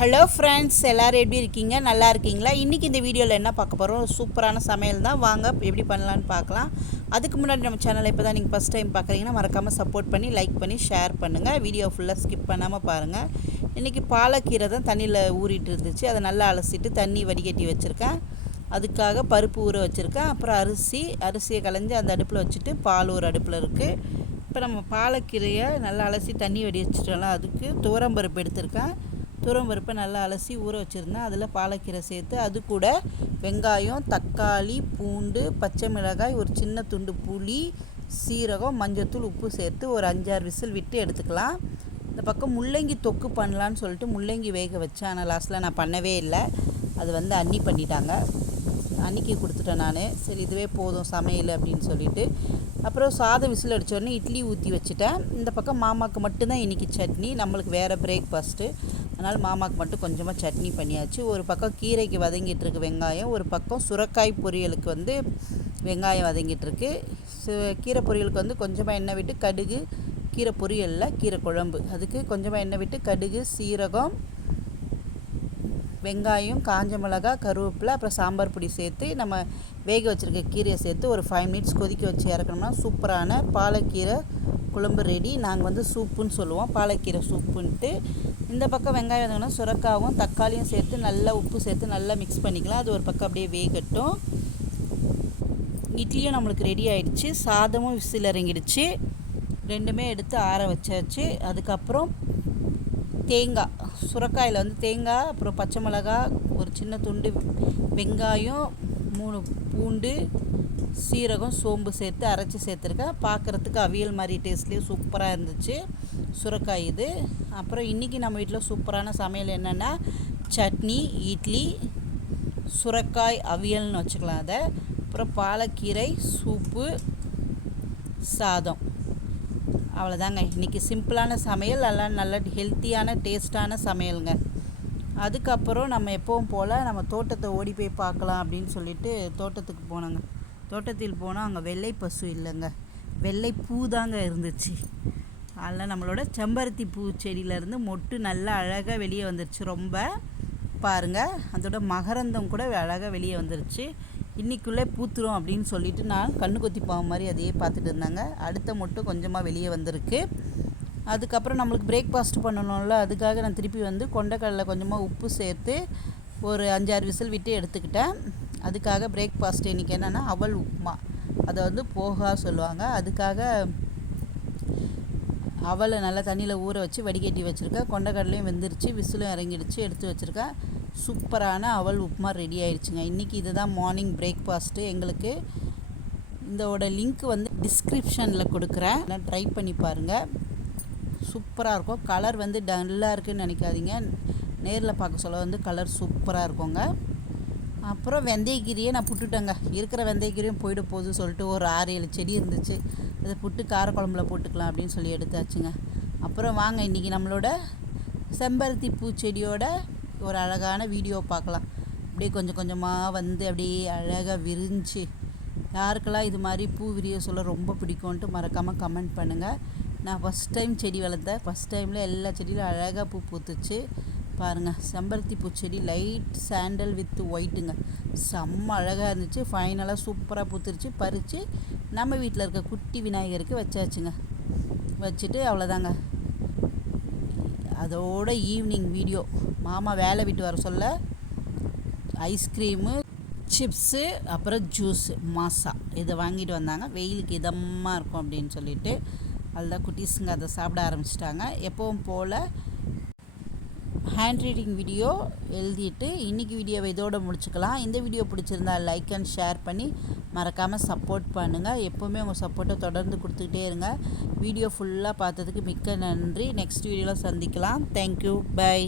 Hello friends, எல்லோரும் எப்படி இருக்கீங்க? நல்லா இருக்கீங்களா? இன்றைக்கி இந்த வீடியோவில் என்ன பார்க்க போகிறோம்? சூப்பரான சமையல் தான். வாங்க எப்படி பண்ணலான்னு பார்க்கலாம். அதுக்கு முன்னாடி நம்ம சேனலை இப்போ தான் நீங்கள் ஃபஸ்ட் டைம் பார்க்குறீங்கன்னா மறக்காமல் சப்போர்ட் பண்ணி லைக் பண்ணி ஷேர் பண்ணுங்கள். வீடியோ ஃபுல்லாக ஸ்கிப் பண்ணாமல் பாருங்கள். இன்றைக்கி பாலக்கீரை தான் தண்ணியில் ஊறிட்டு இருந்துச்சு. அதை நல்லா அலசிட்டு தண்ணி வடிகட்டி வச்சுருக்கேன். அதுக்காக பருப்பு ஊற வச்சுருக்கேன். அப்புறம் அரிசியை களைஞ்சி அந்த அடுப்பில் வச்சுட்டு பால் ஒரு அடுப்பில் இருக்குது. இப்போ நம்ம பாலக்கீரையை நல்லா அலசி தண்ணி வடி வச்சுட்டோம்ல, அதுக்கு துவரம்பருப்பு எடுத்திருக்கேன். துவரம்பருப்பை நல்லா அலசி ஊற வச்சுருந்தேன். அதில் பாலக்கீரை சேர்த்து அது கூட வெங்காயம், தக்காளி, பூண்டு, பச்சை மிளகாய், ஒரு சின்ன துண்டு புளி, சீரகம், மஞ்சத்தூள், உப்பு சேர்த்து ஒரு 5-6 விசில் விட்டு எடுத்துக்கலாம். இந்த பக்கம் முள்ளங்கி தொக்கு பண்ணலான்னு சொல்லிட்டு முள்ளங்கி வேக வச்சேன். ஆனால் லாஸ்ட்டில் நான் பண்ணவே இல்லை. அது அண்ணி பண்ணிட்டாங்க. அன்னிக்கு கொடுத்துட்டேன் நான். சரி இதுவே போதும் சமையல் அப்படின்னு சொல்லிட்டு அப்புறம் சாதம் விசில் அடித்தோடனே இட்லி ஊற்றி வச்சுட்டேன். இந்த பக்கம் மாமாவுக்கு மட்டும்தான் இன்றைக்கி சட்னி. நம்மளுக்கு வேறு பிரேக்ஃபாஸ்ட்டு. அதனால் மாமாவுக்கு மட்டும் கொஞ்சமாக சட்னி பண்ணியாச்சு. ஒரு பக்கம் கீரைக்கு வதங்கிட்டுருக்கு வெங்காயம், ஒரு பக்கம் சுரைக்காய் பொரியலுக்கு வெங்காயம் வதங்கிட்டுருக்கு. கீரை பொரியலுக்கு கொஞ்சமாக எண்ணெய் விட்டு கடுகு, கீரை பொரியலில் கீரை குழம்பு, அதுக்கு கொஞ்சமாக எண்ணெய் விட்டு கடுகு, சீரகம், வெங்காயம், காஞ்ச மிளகா, கருவேப்பிலை, அப்புறம் சாம்பார் பொடி சேர்த்து நம்ம வேக வச்சுருக்க கீரையை சேர்த்து ஒரு 5 மினிட்ஸ் கொதிக்க வச்சு இறக்கணும்னா சூப்பரான பாலக்கீரை குழம்பு ரெடி. நாங்கள் சூப்புன்னு சொல்லுவோம், பாலக்கீரை சூப்புன்ட்டு. இந்த பக்கம் வெங்காயம் வதங்கினா சுரக்காவும் தக்காளியும் சேர்த்து நல்லா உப்பு சேர்த்து நல்லா மிக்ஸ் பண்ணிக்கலாம். அது ஒரு பக்கம் அப்படியே வேகட்டும். இட்லியும் நம்மளுக்கு ரெடி ஆகிடுச்சு. சாதமும் விசில் இறங்கிடுச்சு. ரெண்டுமே எடுத்து ஆற வச்சாச்சு. அதுக்கப்புறம் தேங்காய், சுரைக்காயில் தேங்காய், அப்புறம் பச்சை மிளகாய், ஒரு சின்ன துண்டு வெங்காயம், 3 பூண்டு, சீரகம், சோம்பு சேர்த்து அரைச்சி சேர்த்துருக்கேன். பார்க்குறதுக்கு அவியல் மாதிரி டேஸ்ட்லேயும் சூப்பராக இருந்துச்சு சுரைக்காய் இது. அப்புறம் இன்றைக்கி நம்ம வீட்டில் சூப்பரான சமையல் என்னென்னா சட்னி, இட்லி, சுரைக்காய் அவியல்னு வச்சுக்கலாம் அதை. அப்புறம் பாலக்கீரை சூப்பு, சாதம். அவ்வளோதாங்க இன்றைக்கி சிம்பிளான சமையல். எல்லாம் நல்ல ஹெல்த்தியான டேஸ்ட்டான சமையலுங்க. அதுக்கப்புறம் நம்ம எப்பவும் போல் நம்ம தோட்டத்தை ஓடி போய் பார்க்கலாம் அப்படின்னு சொல்லிட்டு தோட்டத்துக்கு போனோங்க. தோட்டத்தில் போனால் அங்கே வெள்ளை பசு இல்லைங்க, வெள்ளை பூ தாங்க இருந்துச்சு. அதில் நம்மளோட செம்பருத்தி பூ செடியிலேருந்து மொட்டு நல்லா அழகாக வெளியே வந்துருச்சு. ரொம்ப பாருங்கள், அதோட மகரந்தம் கூட அழகாக வெளியே வந்துருச்சு. இன்றைக்குள்ளே பூத்துரும் அப்படின்னு சொல்லிட்டு நான் கண்ணு கொத்தி பாவ மாதிரி அதையே பார்த்துட்டு இருந்தாங்க. அடுத்த மொட்டு கொஞ்சமாக வெளியே வந்திருக்கு. அதுக்கப்புறம் நம்மளுக்கு பிரேக்ஃபாஸ்ட் பண்ணணும்ல, அதுக்காக நான் திருப்பி கொண்டைக்கடலை கொஞ்சமாக உப்பு சேர்த்து ஒரு 5-6 விசில் விட்டு எடுத்துக்கிட்டேன். அதுக்காக பிரேக்ஃபாஸ்ட் இன்றைக்கி என்னென்னா அவல் உப்புமா, அதை போகா சொல்லுவாங்க. அதுக்காக அவலை நல்லா தண்ணியில் ஊற வச்சு வடிகட்டி வச்சுருக்கேன். கொண்டைக்கடலையும் வெந்துருச்சு, விசிலும் இறங்கிடுச்சு, எடுத்து வச்சுருக்கேன். சூப்பரான அவல் உப்புமா ரெடி ஆகிடுச்சுங்க. இன்றைக்கி இதுதான் மார்னிங் பிரேக்ஃபாஸ்ட்டு எங்களுக்கு. இதோட லிங்க் டிஸ்கிரிப்ஷனில் கொடுக்குறேன், ட்ரை பண்ணி பாருங்கள். சூப்பராக இருக்கும். கலர் டல்லாக இருக்குதுன்னு நினைக்காதீங்க, நேரில் பார்க்க சொல்ல கலர் சூப்பராக இருக்குங்க. அப்புறம் வெந்தயக்கீரையை நான் புட்டுட்டேங்க. இருக்கிற வெந்தயக்கீரையும் போயிட போகுது சொல்லிட்டு ஒரு 6-7 செடி இருந்துச்சு. அதை புட்டு காரக்குழம்புல போட்டுக்கலாம் அப்படின்னு சொல்லி எடுத்தாச்சுங்க. அப்புறம் வாங்க இன்றைக்கி நம்மளோட செம்பருத்தி பூச்செடியோட ஒரு அழகான வீடியோ பார்க்கலாம். அப்படியே கொஞ்சம் கொஞ்சமாக அப்படியே அழகாக விரிஞ்சு, யாருக்கெல்லாம் இது மாதிரி பூ விரிய சொல்ல ரொம்ப பிடிக்கும்ன்ட்டு மறக்காமல் கமெண்ட் பண்ணுங்கள். நான் ஃபஸ்ட் டைம் செடி வளர்த்தேன். ஃபஸ்ட் டைமில் எல்லா செடியிலும் அழகாக பூ பூத்துச்சு. பாருங்கள், செம்பருத்தி பூச்செடி லைட் சாண்டல் வித் ஒயிட்டுங்க, செம்ம அழகாக இருந்துச்சு. ஃபைனலாக சூப்பராக பூத்துருச்சு. பறித்து நம்ம வீட்டில் இருக்க குட்டி விநாயகருக்கு வச்சாச்சுங்க. வச்சுட்டு அவ்வளோதாங்க. அதோட ஈவினிங் வீடியோ, மாமா வேலை விட்டு வர சொல்ல ஐஸ்கிரீமு, சிப்ஸு, அப்புறம் ஜூஸு, மாசா இதை வாங்கிட்டு வந்தாங்க. வெயிலுக்கு இதமாக இருக்கும் அப்படின்னு சொல்லிட்டு அதுதான் குட்டீஸுங்க அதை சாப்பிட ஆரம்பிச்சிட்டாங்க. எப்பவும் போல் ஹேண்ட் ரைட்டிங் வீடியோ எழுதிட்டு இன்றைக்கி வீடியோவை இதோடு முடிச்சுக்கலாம். இந்த வீடியோ பிடிச்சிருந்தா லைக் அண்ட் ஷேர் பண்ணி மறக்காமல் சப்போர்ட் பண்ணுங்கள். எப்போவுமே உங்கள் சப்போர்ட்டை தொடர்ந்து கொடுத்துக்கிட்டே இருங்க. வீடியோ ஃபுல்லாக பார்த்ததுக்கு மிக்க நன்றி. நெக்ஸ்ட் வீடியோவில் சந்திக்கலாம். Thank you, by.